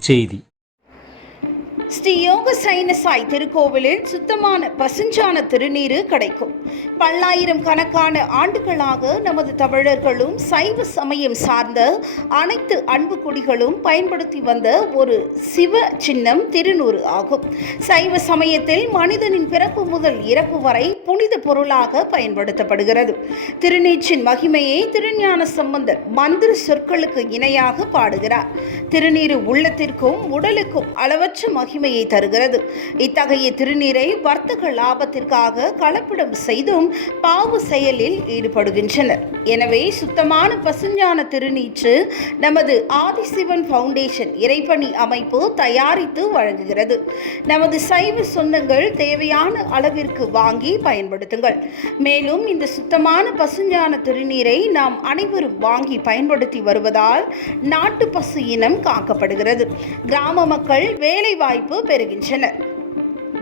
ചെയ്തി. ஸ்ரீ யோக சைனசாய் திருக்கோவிலில் சுத்தமான பசுஞ்சான திருநீரு கிடைக்கும். பல்லாயிரம் கணக்கான ஆண்டுகளாக நமது தமிழர்களும் சைவ சமயம் சார்ந்த அனைத்து அன்பு குடிகளும் பயன்படுத்தி வந்த ஒரு சிவ சின்னம் திருநூறு ஆகும். சைவ சமயத்தில் மனிதனின் பிறப்பு முதல் இறப்பு வரை புனித பொருளாக பயன்படுத்தப்படுகிறது. திருநீச்சின் மகிமையை திருஞான சம்பந்தர் மந்திர சொற்களுக்கு இணையாக பாடுகிறார். திருநீரு உள்ளத்திற்கும் உடலுக்கும் அளவற்ற மகிமையை தருகிறது. இத்தகைய திருநீரை வர்த்தக லாபத்திற்காக கலப்பிடம் செய்தும் பாவு செயலில் ஈடுபடுகின்றனர். எனவே சுத்தமான பசுஞான திருநீற்று நமது ஆதிசிவன் ஃபவுண்டேஷன் இறைப்பணி அமைப்பு தயாரித்து வழங்குகிறது. நமது சைவ சொந்தங்கள் தேவையான அளவிற்கு வாங்கி பயன்படுத்துங்கள். மேலும் இந்த சுத்தமான பசுஞான திருநீரை நாம் அனைவரும் வாங்கி பயன்படுத்தி வருவதால் நாட்டு பசு இனம் காக்கப்படுகிறது. கிராம மக்கள் வேலை வாய்ப்பு பெறுகின்றனர்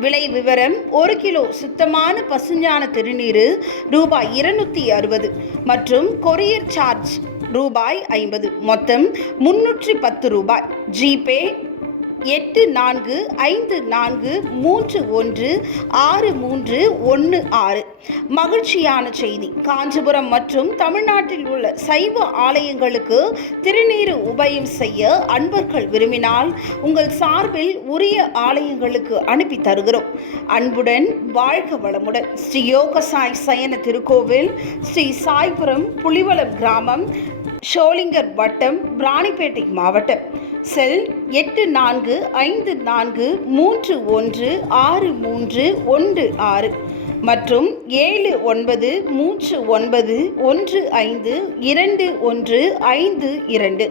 விலை விவரம் ஒரு கிலோ சுத்தமான பசுஞான திருநீரு ரூபாய் இருநூத்தி அறுபது மற்றும் கொரியர் சார்ஜ் ரூபாய் ஐம்பது. மொத்தம் முன்னூற்றி பத்து ரூபாய். ஜிபே எட்டு நான்கு ஐந்து நான்கு மூன்று ஒன்று ஆறு மூன்று ஒன்று ஆறு. மகிழ்ச்சியான செய்தி. காஞ்சிபுரம் மற்றும் தமிழ்நாட்டில் உள்ள சைவ ஆலயங்களுக்கு திருநீர் உபயம் செய்ய அன்பர்கள் விரும்பினால் உங்கள் சார்பில் உரிய ஆலயங்களுக்கு அனுப்பி தருகிறோம். அன்புடன் வாழ்க வளமுடன். ஸ்ரீ யோகசாய் சயன திருக்கோவில் ஸ்ரீ சாய்புரம் புலிவளம் கிராமம் ஷோலிங்கர் வட்டம் ராணிப்பேட்டை மாவட்டம். செல் எட்டு நான்கு ஐந்து நான்கு மூன்று ஒன்று ஆறு மூன்று ஒன்று ஆறு மற்றும் ஏழு ஒன்பது மூன்று ஒன்பது ஒன்று ஐந்து இரண்டு ஒன்று ஐந்து இரண்டு.